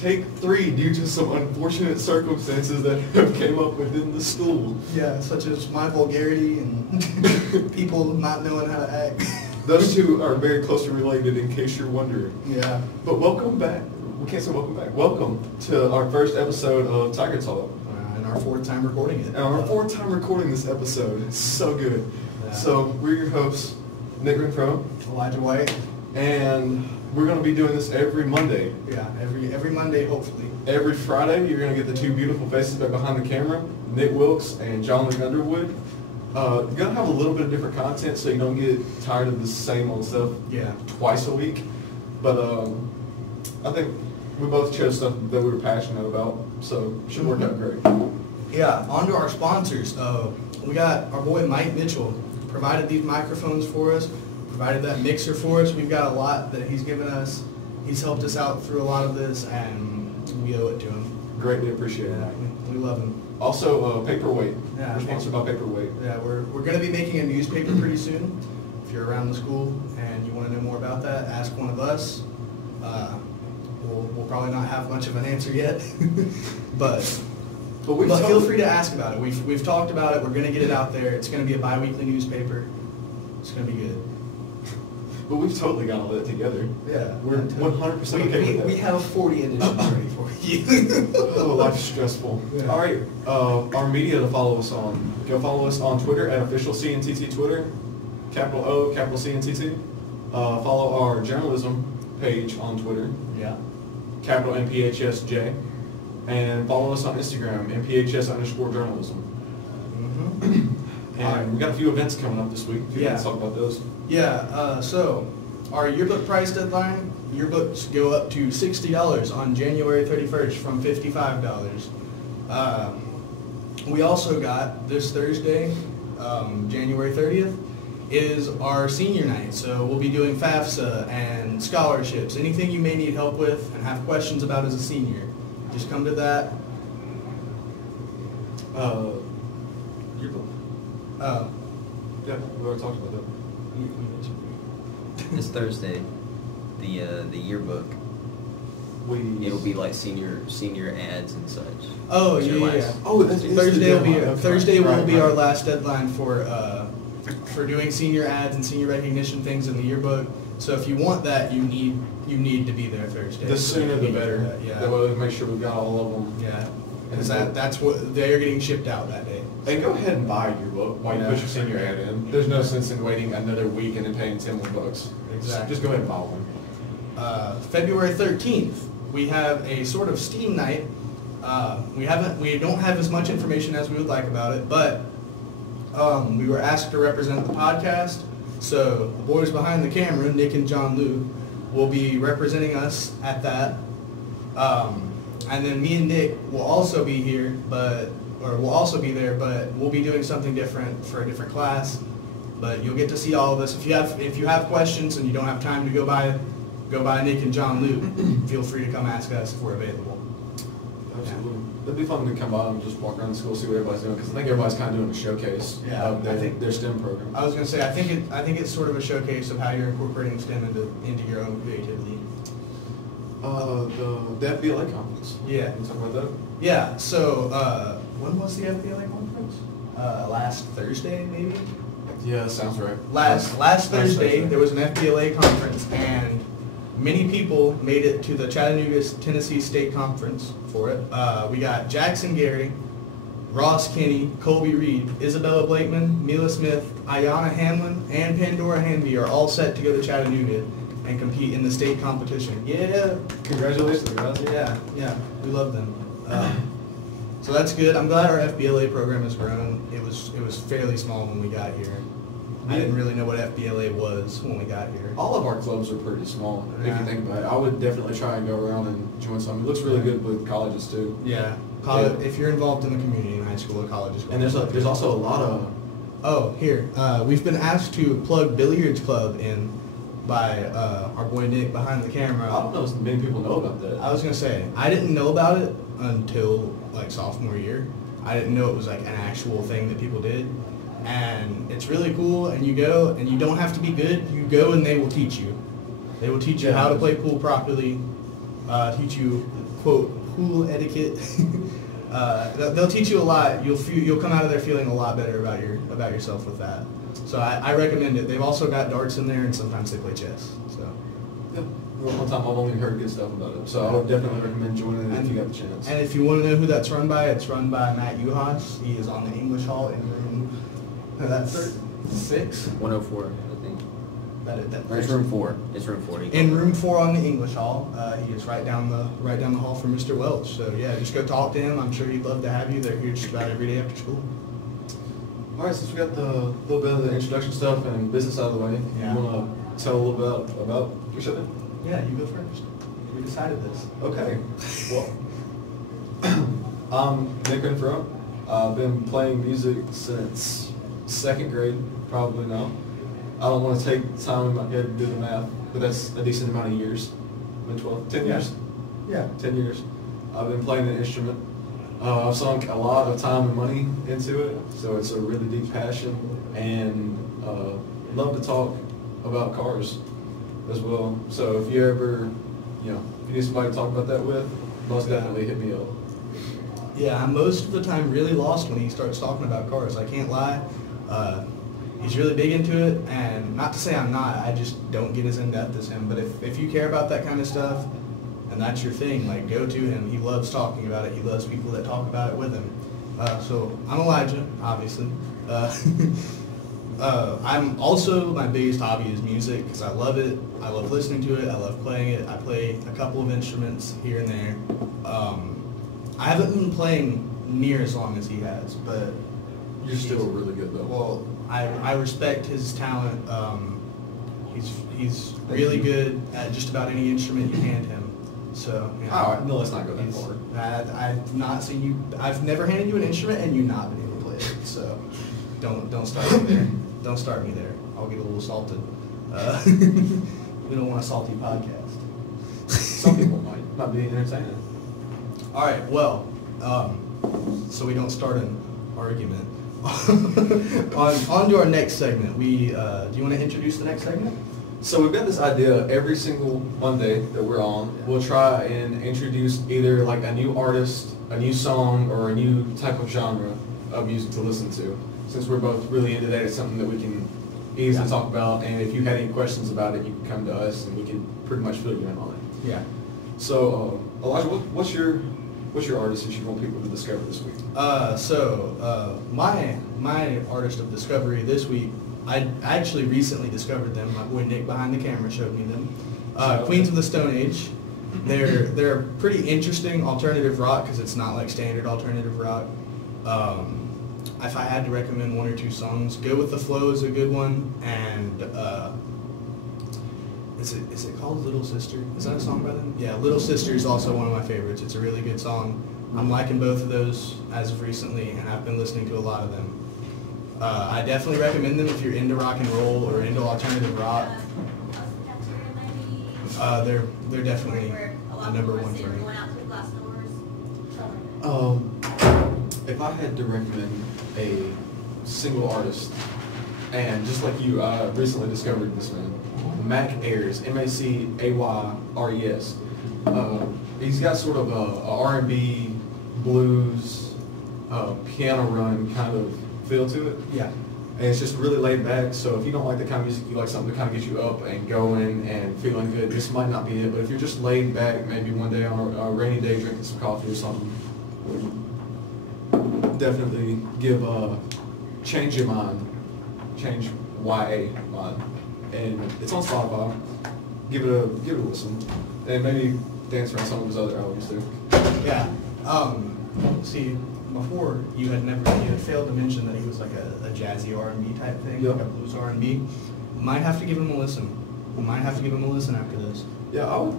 take 3 due to some unfortunate circumstances that have came up within the school. Yeah, such as my vulgarity and people not knowing how to act. Those two are very closely related, in case you're wondering. Yeah. But welcome back. We can't say welcome back. Welcome to our first episode of Tiger Talk. And our 4th time recording it. And our 4th time recording this episode. It's so good. Yeah. So we're your hosts, Nick Renfro, Elijah White. and we're going to be doing this every Monday. Yeah, every Monday, hopefully. Every Friday, you're going to get the 2 beautiful faces back behind the camera, Nick Wilkes and John Luke Underwood. You're going to have a little bit of different content so you don't get tired of the same old stuff twice a week. But I think we both chose something that we were passionate about, so it should work out great. Yeah, on to our sponsors. We got our boy Mike Mitchell provided these microphones for us, provided that mixer for us. We've got a lot that he's given us. He's helped us out through a lot of this, and we owe it to him. Greatly appreciate Yeah, it. we love him. Also, Paperweight. Yeah, We're sponsored by Paperweight. Yeah, we're going to be making a newspaper pretty soon. If you're around the school and you want to know more about that, ask one of us. We'll probably not have much of an answer yet, but feel free to ask about it. We've talked about it. We're going to get it out there. It's going to be a bi-weekly newspaper. It's going to be good. But we've totally got all that together. Yeah, We're 100% okay with that. We have a 40 edition ready for you. Oh, life's stressful. Yeah. All right, our media to follow us on. Go follow us on Twitter at official CNTT Twitter, capital O, capital CNTT. Follow our journalism page on Twitter, Yeah. capital MPHSJ. And follow us on Instagram, MPHS_journalism. Mm-hmm. And we got a few events coming up this week. If you want to talk about those. Yeah, so our yearbook price deadline, yearbooks go up to $60 on January 31st from $55. We also got this Thursday, January 30th, is our senior night. So we'll be doing FAFSA and scholarships, anything you may need help with and have questions about as a senior. Just come to that. Yearbook. Yeah, we already talked about that. This Thursday, the yearbook. It'll be like senior ads and such. Oh It's your yeah. last- Oh, that's Thursday will be Okay. Thursday will Right, be right. our last deadline for doing senior ads and senior recognition things in the yearbook. So if you want that, you need to be there Thursday. The So sooner you the can better. get that, Yeah. That way we make sure we've got all of them. Yeah. Because that's what they are getting shipped out that day. And go ahead and buy your book while you Yeah. put your senior ad in. There's no sense in waiting another week and then paying $10 more. Exactly. Just go ahead and buy one. February 13th, we have a sort of STEAM night. We don't have as much information as we would like about it, but we were asked to represent the podcast. So the boys behind the camera, Nick and John Luke, will be representing us at that. And then me and Nick will also be here, but we'll be doing something different for a different class. But you'll get to see all of this. If you have questions and you don't have time to go by Nick and John Luke, feel free to come ask us if we're available. Absolutely. It'd be fun to come by and just walk around the school, see what everybody's doing, because I think everybody's kind of doing a showcase of their STEM program. I was going to say, I think it's sort of a showcase of how you're incorporating STEM into your own creativity. The FBLA conference. Yeah. Can you talk about that? Yeah. So when was the FBLA conference? Last Thursday, maybe. Yeah, sounds right. Last Thursday, there was an FBLA conference, and many people made it to the Chattanooga, Tennessee State Conference for it. We got Jackson Gary, Ross Kinney, Colby Reed, Isabella Blakeman, Mila Smith, Ayana Hamlin, and Pandora Hanby are all set to go to Chattanooga and compete in the state competition. Yeah. Congratulations, guys. Yeah, we love them. So that's good. I'm glad our FBLA program has grown. It was fairly small when we got here. I didn't really know what FBLA was when we got here. All of our clubs are pretty small, if Yeah. you think about it. I would definitely try and go around and join some. It looks really good with colleges, too. Yeah. College, if you're involved in the community in high school or college. And there's also a lot of... Oh, here. We've been asked to plug Billiards Club in by our boy Nick behind the camera. I don't know if many people know about that. I was going to say, I didn't know about it until like sophomore year. I didn't know it was like an actual thing that people did. And it's really cool, and you go, and you don't have to be good. You go and they will teach you. They will teach you how to play pool properly. teach you, quote, pool etiquette. They'll teach you a lot. You'll come out of there feeling a lot better about yourself with that. So I recommend it. They've also got darts in there, and sometimes they play chess. So. Yeah. One time I've only heard good stuff about it, so I would definitely recommend joining it if you got the chance. And if you want to know who that's run by, it's run by Matt Uhas. He is on the English Hall in room. That's 6. 104, I think. It's room 4. It's room 40. In room 4 on the English Hall. He is right down the hall from Mr. Welch. So yeah, just go talk to him. I'm sure he'd love to have you. They're here just about every day after school. All right, since we got the little bit of the introduction stuff and business out of the way, Yeah. you want to tell a little bit about yourself? Yeah, you go first. We decided this. Okay. Well, I'm Nick Renfro. I've been playing music since 2nd grade, probably now. I don't want to take time in my head to do the math, but that's a decent amount of years. 10 years? Yeah. 10 years. I've been playing an instrument. I've sunk a lot of time and money into it, so it's a really deep passion, and love to talk about cars as well. So if you ever, if you need somebody to talk about that with, most definitely hit me up. Yeah, I'm most of the time really lost when he starts talking about cars. I can't lie. He's really big into it, and not to say I'm not, I just don't get as in-depth as him. But if you care about that kind of stuff, and that's your thing, like, go to him. He loves talking about it. He loves people that talk about it with him. So I'm Elijah, obviously. I'm also, my biggest hobby is music, because I love it. I love listening to it. I love playing it. I play a couple of instruments here and there. I haven't been playing near as long as he has, but... You're still really good, though. Well, I respect his talent. He's really good at just about any instrument you hand him. So, all right, no, let's not go that far. I've not seen you. I've never handed you an instrument and you not been able to play it. So, don't start me there. Don't start me there. I'll get a little salted. We don't want a salty podcast. Some people might not be entertaining. All right. Well, so we don't start an argument. on to our next segment. Do you want to introduce the next segment? So we've got this idea every single Monday that we're on. We'll try and introduce either like a new artist, a new song, or a new type of genre of music to listen to. Since we're both really into that, it's something that we can easily talk about. And if you had any questions about it, you can come to us and we can pretty much fill you in on it. Yeah. So Elijah, what's your artist that you want people to discover this week? My artist of discovery this week, I actually recently discovered them. My boy Nick behind the camera showed me them. Queens of the Stone Age. They're pretty interesting alternative rock because it's not like standard alternative rock. If I had to recommend one or two songs, Go With The Flow is a good one, and is it called Little Sister? Is that a song by them? Yeah, Little Sister is also one of my favorites. It's a really good song. I'm liking both of those as of recently, and I've been listening to a lot of them. I definitely recommend them if you're into rock and roll or into alternative rock. They're definitely a number one for me. If I had to recommend a single artist, and just like you, I recently discovered this man, Mac Ayres, M-A-C-A-Y-R-E-S. He's got sort of a R&B, blues, piano run kind of feel to it. Yeah. And it's just really laid back, so if you don't like the kind of music, you like something to kind of get you up and going and feeling good, this might not be it. But if you're just laid back, maybe one day on a rainy day drinking some coffee or something, definitely change your mind, change YA mind. And it's on Spotify. Give it a listen, and maybe dance around some of his other albums too. Yeah. See, before you had failed to mention that he was like a jazzy R&B type thing, Yep. like a blues R&B. Might have to give him a listen. We might have to give him a listen after this. Yeah,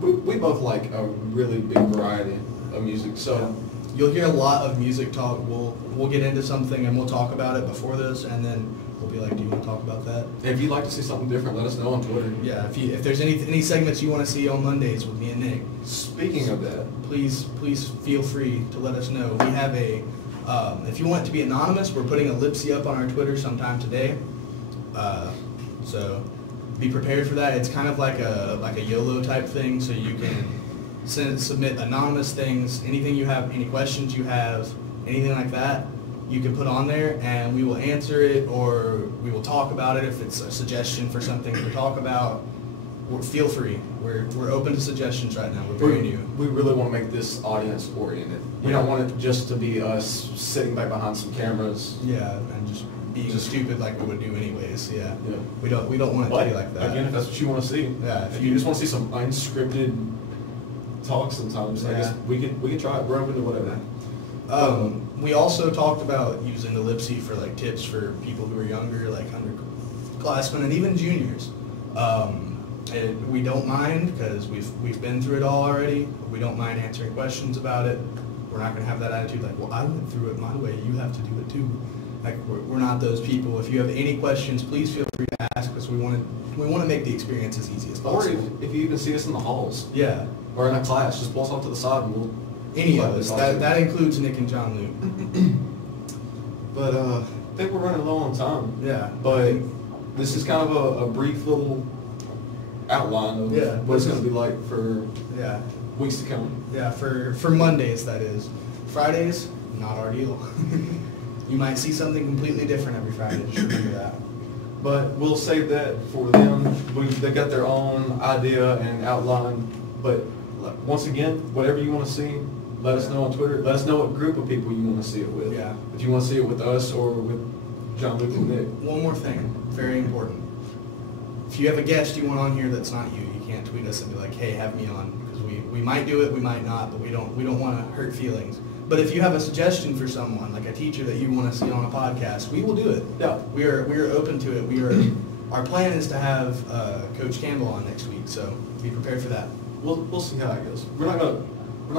we both like a really big variety of music, so. You'll hear a lot of music talk. We'll get into something and we'll talk about it before this, and then we'll be like, do you want to talk about that? If you'd like to see something different, let us know on Twitter. Yeah, if there's any segments you want to see on Mondays with me and Nick, Speaking of that, please feel free to let us know. We have if you want it to be anonymous, we're putting a Lipsy up on our Twitter sometime today. So be prepared for that. It's kind of like a YOLO type thing, so you can submit anonymous things, anything you have, any questions you have, anything like that, you can put on there and we will answer it, or we will talk about it if it's a suggestion for something to talk about. Feel free. We're open to suggestions right now. We're very new. We really want to make this audience oriented. We don't want it just to be us sitting back behind some cameras. Yeah, and just being stupid like we would do anyways. Yeah. We don't want it to be like that. Again, if that's what you want to see. Yeah. If you just want to see some unscripted talk sometimes, I guess we can try it. We're open to whatever. We also talked about using Ellipsy for like tips for people who are younger, like underclassmen and even juniors. We don't mind because we've been through it all already. We don't mind answering questions about it. We're not going to have that attitude like, well, I went through it my way, you have to do it too. Like we're not those people. If you have any questions, please feel free to ask because we want to make the experience as easy as possible. Or if you even see us in the halls. Yeah. Or in a class, just pull us off to the side and we'll. Any of us. That includes Nick and John Luke. But I think we're running low on time. Yeah. But this is kind of a brief little outline of what it's going to be like for weeks to come. Yeah, for Mondays, that is. Fridays, not our deal. You might see something completely different every Friday, just remember that. But we'll save that for them. They got their own idea and outline. But once again, whatever you want to see, let us know on Twitter. Let us know what group of people you want to see it with. Yeah. If you want to see it with us or with John, Luke, and Nick. One more thing, very important. If you have a guest you want on here that's not you, you can't tweet us and be like, hey, have me on. Because we might do it, we might not, but we don't want to hurt feelings. But if you have a suggestion for someone, like a teacher that you want to see on a podcast, we will do it. Yeah. We are open to it. Our plan is to have Coach Campbell on next week, so be prepared for that. We'll see how it goes. We're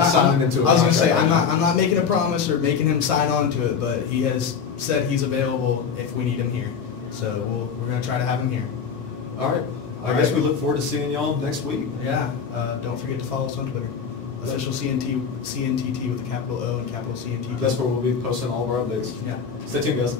not signing into it. I was going to say, I'm not making a promise or making him sign on to it, but he has said he's available if we need him here. So we're going to try to have him here. All right. I guess we look forward to seeing y'all next week. Yeah. Don't forget to follow us on Twitter. Official CNTT with a capital O and capital CNTT. That's where we'll be posting all of our updates. Yeah. Stay tuned, guys.